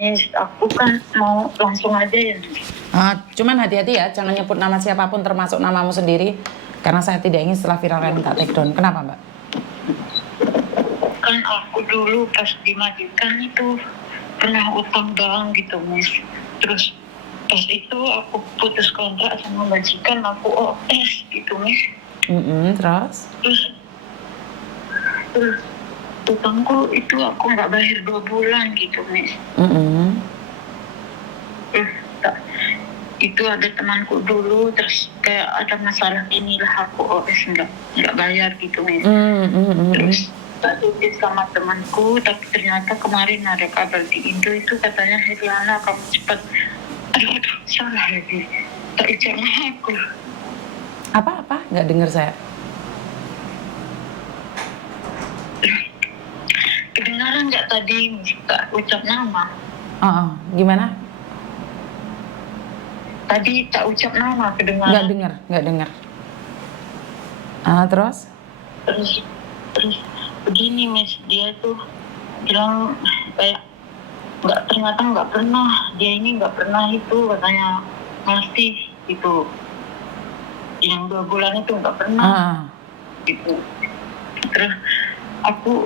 Aku kan mau langsung aja ya. Cuman hati-hati ya, jangan nyebut nama siapapun termasuk namamu sendiri, karena saya tidak ingin setelah viral kalian minta take down. Kenapa Mbak? Kan aku dulu pas di Majikan itu pernah utang bank gitu Mas. Terus pas itu aku putus kontrak sama Majikan, aku OS gitu Mas. Terus? Terus utangku itu aku nggak bayar 2 bulan gitu Mas. Itu ada temanku dulu, terus kayak ada masalah inilah aku OS nggak bayar gitu Mas. Terus tadi sama temanku, tapi ternyata kemarin ada kabar di Indo itu katanya Heriana kamu cepat, aduh salah lagi, tak ucapnya aku. Apa? Nggak dengar saya. Kedengaran nggak tadi tak ucap nama? Gimana? Tadi tak ucap nama, kedengaran? Nggak dengar. Terus begini Mas, dia tuh bilang kayak ternyata nggak pernah, dia ini nggak pernah itu katanya ngasih gitu, yang 2 bulan itu nggak pernah gitu. Terus aku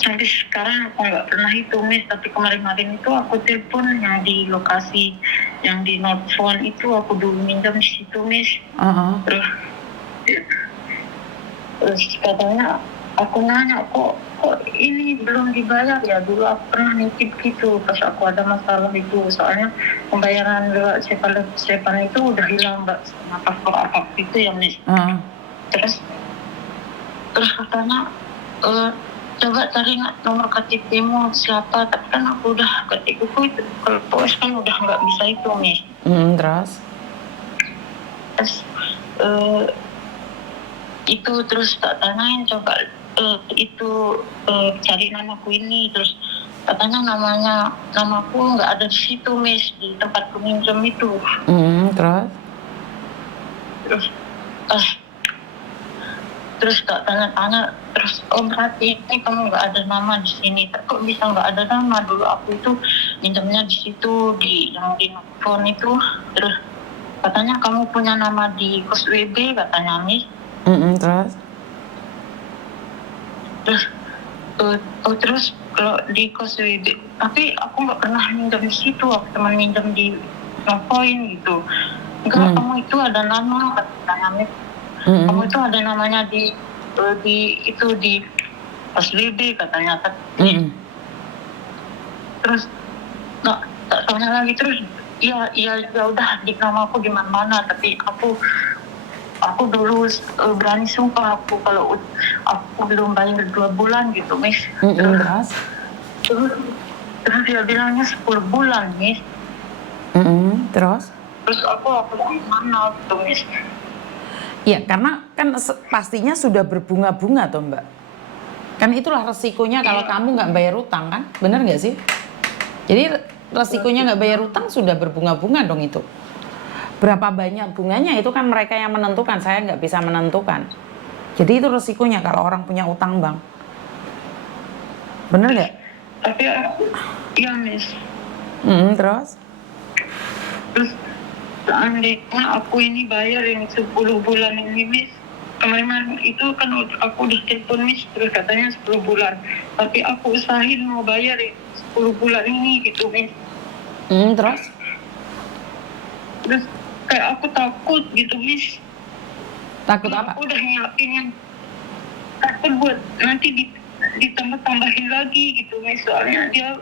sampai sekarang aku nggak pernah itu Mas, tapi kemarin itu aku telepon yang di lokasi yang di North Phone itu, aku dulu minjam di situ Mas. Terus katanya, aku nanya kok ini belum dibayar ya, dulu aku pernah nitip gitu pas aku ada masalah itu, soalnya pembayaran lewat Sepan itu udah hilang Mbak, sama paspor apa itu ya Mas. Terus katanya coba cari nomor KTP-mu siapa, tapi kan aku udah KTP-ku itu kalau POS kan udah nggak bisa itu Mas. Terus tak tanyain coba cari namaku ini, terus katanya namaku nggak ada di situ Mas, di tempat peminjam itu. Terus tak tanya-tanya, terus berarti ini kamu nggak ada nama di sini. Kok bisa nggak ada nama? Dulu aku itu minjamnya di situ, yang di phone itu. Terus katanya kamu punya nama di kos WB katanya Miss. Terus kalau di kos WB, tapi aku nggak pernah minjam di situ, aku cuma minjam di Nopoin gitu. Enggak, kamu itu ada nama katanya Miss. Kamu itu ada namanya di pas WB katanya. Terus tak tanya lagi, terus ya udah di nama aku di mana-mana, tapi aku dulu berani sumpah aku kalau aku belum bayar 2 bulan gitu Miss. Terus dia bilangnya 10 bulan Miss. Terus aku mana gitu Miss. Ya karena kan pastinya sudah berbunga-bunga toh Mbak. Kan itulah resikonya kalau kamu nggak bayar utang kan, bener nggak sih? Jadi resikonya nggak bayar utang sudah berbunga-bunga dong itu. Berapa banyak bunganya itu kan mereka yang menentukan, saya nggak bisa menentukan. Jadi itu resikonya kalau orang punya utang bank. Bener nggak? Tapi ya Miss. Terus seandainya aku ini bayar yang 10 bulan ini Miss, kemarin itu kan aku udah telepon Miss, terus katanya 10 bulan, tapi aku usahain mau bayar 10 bulan ini gitu Miss. Terus kayak aku takut gitu Miss. Takut apa? Aku udah nyiapin yang takut buat nanti ditambah-tambahin lagi gitu Miss, soalnya dia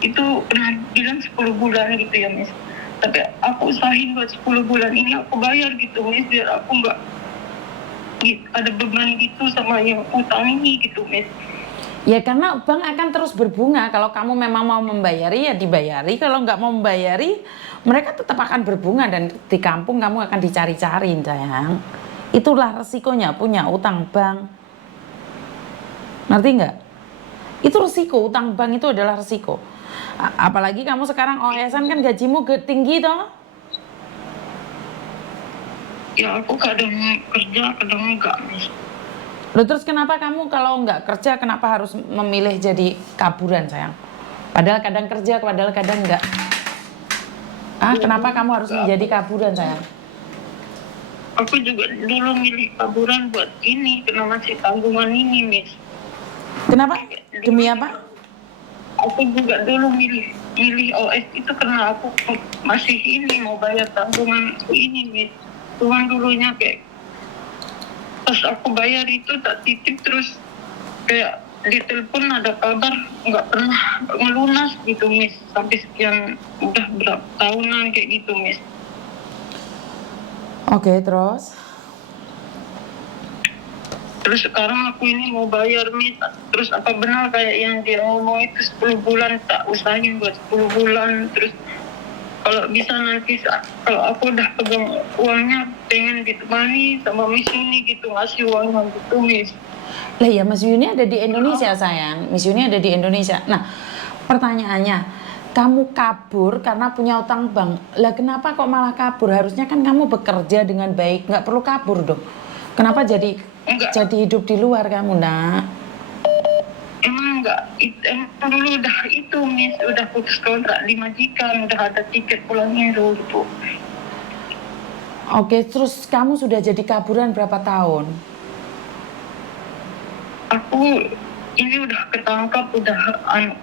itu pernah bilang 10 bulan gitu ya Miss. Tapi aku usahain buat 10 bulan ini aku bayar gitu Miss, biar aku nggak ada beban gitu sama yang utang ini gitu Miss. Ya karena bank akan terus berbunga, kalau kamu memang mau membayari ya dibayari, kalau nggak mau membayari mereka tetap akan berbunga dan di kampung kamu akan dicari-cari sayang. Itulah resikonya punya utang bank. Ngerti nggak? Itu resiko, utang bank itu adalah resiko. Apalagi kamu sekarang OS-an kan gajimu tinggi toh? Ya aku kadang kerja, kadang enggak Miss. Loh terus kenapa kamu kalau nggak kerja kenapa harus memilih jadi kaburan sayang? Padahal kadang kerja, padahal kadang enggak. Kenapa kamu harus menjadi kaburan, sayang? Aku juga dulu milih kaburan buat ini, kena masih tanggungan ini, Miss. Kenapa? Demi apa? Aku juga dulu milih OS itu karena aku masih ini mau bayar tanggungan ini, Miss. Cuman dulunya kayak pas aku bayar itu tak titip terus kayak di telepon ada kabar nggak pernah melunas gitu, Miss. Sampai sekian udah berapa tahunan kayak gitu, Miss. Oke, terus? Terus sekarang aku ini mau bayar, Miss. Terus apa benar kayak yang dia ngomong itu 10 bulan, tak usahain buat 10 bulan. Terus kalau bisa nanti kalau aku udah pegang uangnya pengen ditemani sama Miss Yuni gitu, ngasih uangnya gitu, Miss. Lah ya, Mas Yuni ada di Indonesia, sayang. Miss Yuni ada di Indonesia. Nah, pertanyaannya, kamu kabur karena punya utang bank. Lah kenapa kok malah kabur? Harusnya kan kamu bekerja dengan baik, nggak perlu kabur dong. Kenapa jadi hidup di luar kamu, nak? Emang emang dulu udah itu, Miss, udah putus kontrak di majikan, udah ada tiket pulangnya dulu gitu. Oke, terus kamu sudah jadi kaburan berapa tahun? Aku ini udah ketangkap, udah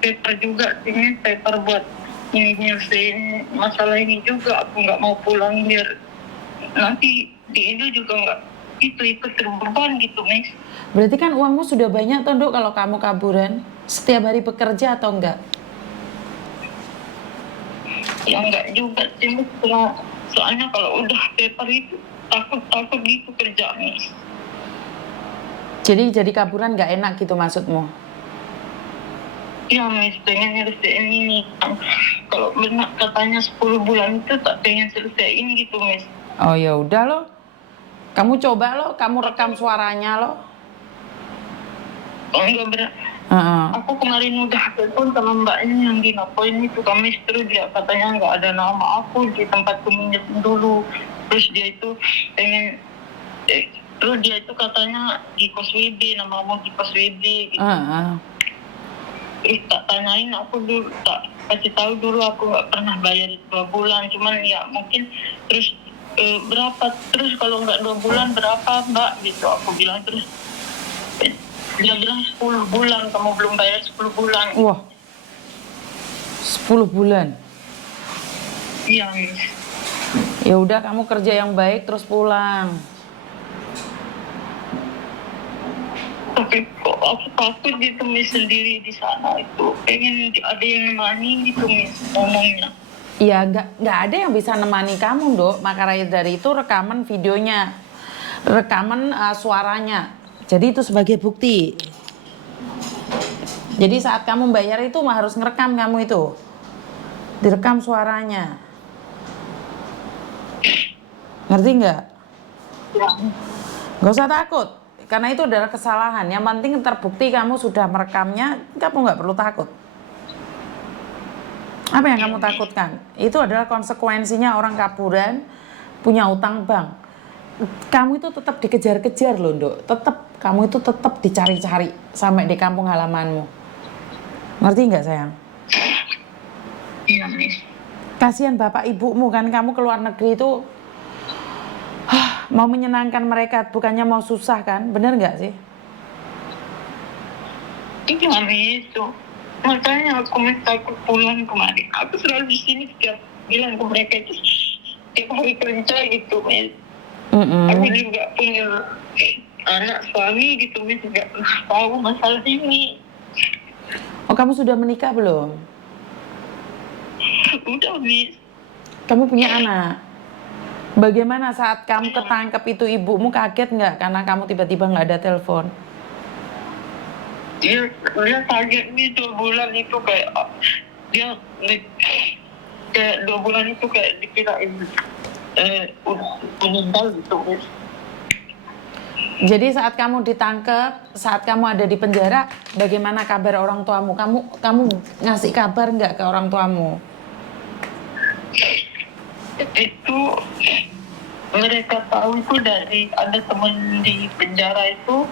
paper juga, ini paper buat ini nyelesain masalah ini juga. Aku nggak mau pulang biar nanti di Indo juga nggak itu ikut terbeban gitu, Miss. Berarti kan uangmu sudah banyak tuh, Dok, kalau kamu kaburan. Setiap hari bekerja atau enggak? Ya enggak juga sih, Miss. Soalnya kalau udah paper itu takut gitu kerja, Miss. Jadi kaburan nggak enak gitu maksudmu? Ya, Miss, pengen nyelesain ini. Kalau benar katanya 10 bulan itu tak pengen selesaiin gitu, Miss. Oh ya udah loh. Kamu coba loh, kamu rekam suaranya loh. Oh enggak berat. Aku kemarin udah telepon sama mbaknya yang di Napoin itu, kami terus dia katanya nggak ada nama aku di tempat peminjam dulu. Terus dia itu pengen terus dia itu katanya di kos WB, namamu di kos WB gitu. Terus tak tanyain, aku dulu tak kasih tahu dulu aku nggak pernah bayar 2 bulan, cuman ya mungkin terus berapa, terus kalau nggak 2 bulan berapa, Mbak, gitu aku bilang. Terus dia bilang 10 bulan, kamu belum bayar 10 bulan. Wah, 10 bulan? Iya, Miss. Ya udah, kamu kerja yang baik terus pulang. Tapi kok aku takut gitu, Miss, sendiri di sana itu. Pengen ada yang nemani gitu, Miss, ngomongnya. Iya, nggak ada yang bisa nemani kamu, Dok. Maka dari itu rekaman videonya, rekaman suaranya. Jadi itu sebagai bukti. Jadi saat kamu bayar itu harus ngerekam kamu itu. Direkam suaranya. Ngerti nggak? Ya. Nggak usah takut. Karena itu adalah kesalahan. Yang penting terbukti kamu sudah merekamnya, kamu nggak perlu takut. Apa yang kamu takutkan? Itu adalah konsekuensinya orang kaburan punya utang bank. Kamu itu tetap dikejar-kejar loh, Dok. Kamu itu tetap dicari-cari sampai di kampung halamanmu. Ngerti nggak, sayang? Iya, Miss. Kasihan bapak ibumu kan, kamu keluar negeri itu mau menyenangkan mereka, bukannya mau susah kan? Bener nggak sih? Iya, Miss. Makanya aku takut pulang kemarin. Aku selalu di sini setiap bilang ke mereka itu setiap hari kerja gitu, Miss. Aku juga punya anak suami gitu, Miss, nggak pernah tahu masalah ini. Oh, kamu sudah menikah belum? Udah, Miss. Kamu punya anak. Bagaimana saat kamu ketangkep itu, ibumu kaget nggak karena kamu tiba-tiba nggak ada telepon? Dia kaget nih 2 bulan itu kayak dia kayak 2 bulan itu kayak dikirain meninggal gitu, Miss. Jadi saat kamu ditangkap, saat kamu ada di penjara, bagaimana kabar orang tuamu? Kamu ngasih kabar nggak ke orang tuamu? Itu mereka tahu itu dari ada teman di penjara itu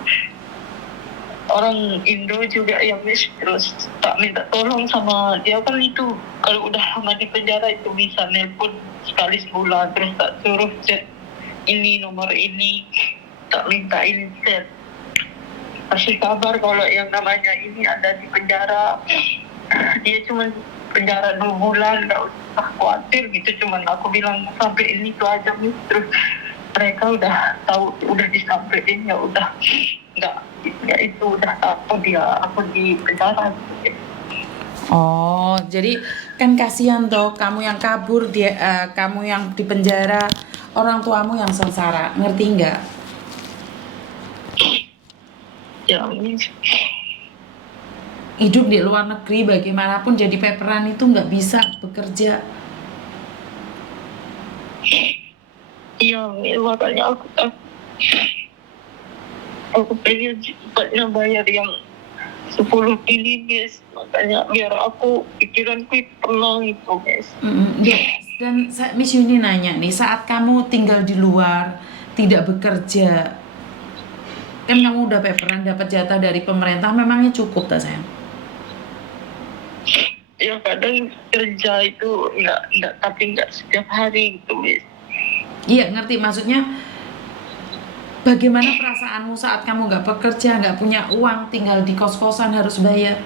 orang Indo juga ya Miss, terus tak minta tolong sama dia kan itu kalau udah lama di penjara itu bisa nelpon sekali sebulan, terus tak suruh chat ini nomor ini, tak mintain chat, kasih kabar kalau yang namanya ini ada di penjara. Dia cuma penjara 2 bulan, nggak usah khawatir gitu, cuman aku bilang sampai ini tuh aja Miss, terus mereka udah tahu, udah disampein, ya udah nggak, ya itu udah tahu dia aku di penjara gitu. Oh, jadi kan kasihan toh kamu yang kabur, dia kamu yang di penjara, orang tuamu yang sengsara, ngerti nggak? Ya Miss, Hidup di luar negeri bagaimanapun jadi paperan itu nggak bisa bekerja. iya Miss, makanya aku pengen cepatnya bayar yang 10 ini Miss, makanya biar aku pikiranku tenang itu Miss. Ya, dan Miss Yuni nanya nih, saat kamu tinggal di luar, tidak bekerja, kan kamu udah paperan dapat jatah dari pemerintah, memangnya cukup tak sayang? Ya kadang kerja itu nggak tapi nggak setiap hari gitu Miss. Iya ngerti, maksudnya bagaimana perasaanmu saat kamu nggak bekerja, nggak punya uang, tinggal di kos-kosan harus bayar?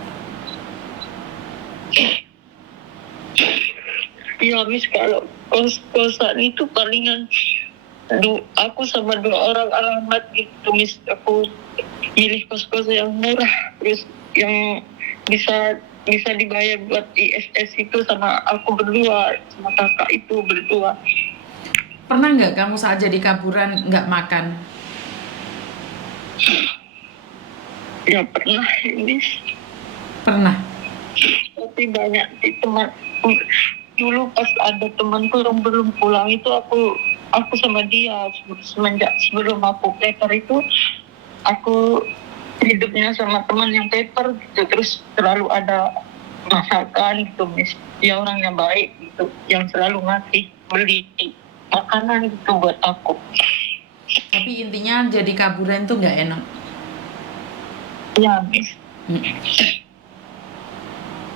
Ya Miss, kalau kos-kosan itu palingan aku sama 2 orang alamat gitu Miss, aku pilih kos-kos yang murah, terus yang bisa bisa dibayar buat ISS itu sama aku berdua, sama kakak itu berdua. Pernah nggak kamu saat jadi kaburan nggak makan? Ya pernah Miss, Pernah. tapi banyak di teman dulu pas ada temanku yang belum pulang itu aku sama dia semenjak sebelum aku paper itu aku hidupnya sama teman yang paper gitu, terus selalu ada masakan gitu Miss. Dia orangnya baik gitu, yang selalu ngasih beli makanan gitu buat aku. Tapi intinya jadi kaburan tuh nggak enak. Ya Miss.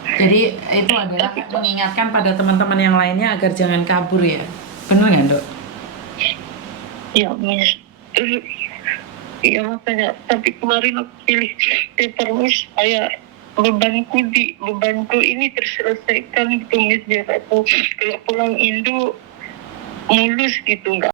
Jadi itu adalah mengingatkan pada teman-teman yang lainnya agar jangan kabur ya. Bener nggak Dok? Ya Miss. Iya makanya, tapi kemarin aku pilih paper Miss, kayak bebanku ini terselesaikan gitu Miss, biar aku kalau pulang Indo mulus gitu, nggak